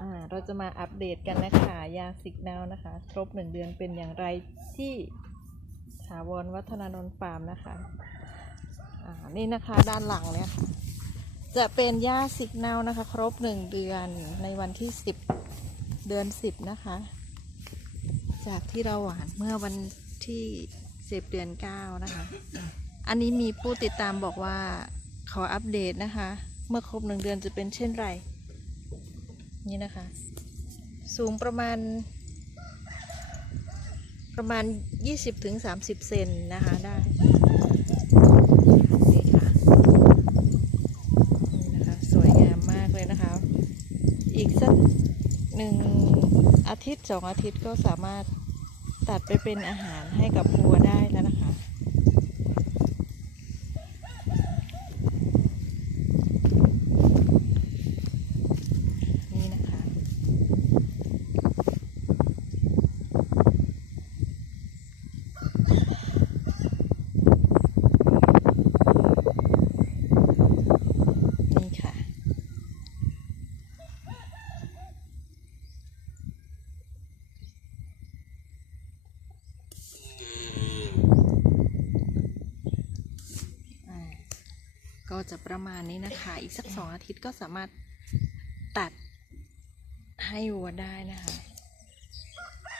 อ่าเราจะมาอัปเดตกันนะคะยาสิกนาวนะคะ ครบหนึ่งเดือนเป็นอย่างไรที่ถาวรวัฒนานนท์ฟาร์มนะคะอ่านี่นะคะด้านหลังเนี่ยจะเป็นยาสิกนาวนะคะ ครบหนึ่งเดือนในวันที่สิบเดือนสิบนะคะ จากที่เราหวานเมื่อวันที่สิบเดือนเก้านะคะ อันนี้มีผู้ติดตามบอกว่าขออัปเดตนะคะ เมื่อครบหนึ่งเดือนจะเป็นเช่นไร นี่นะคะ สูงประมาณ ประมาณ 20-30ถึงเซนนะคะได้นี่ค่ะนี่นะคะ สวยงามมากเลยนะคะ อีกสักหนึ่งอาทิตย์สองอาทิตย์ก็สามารถตัดไปเป็นอาหารให้กับวัวได้แล้วนะคะ นี่นะคะ นี่ค่ะ อ่า ก็จะประมาณนี้นะคะ อีกสักสองอาทิตย์ก็สามารถตัดให้วัวได้นะคะ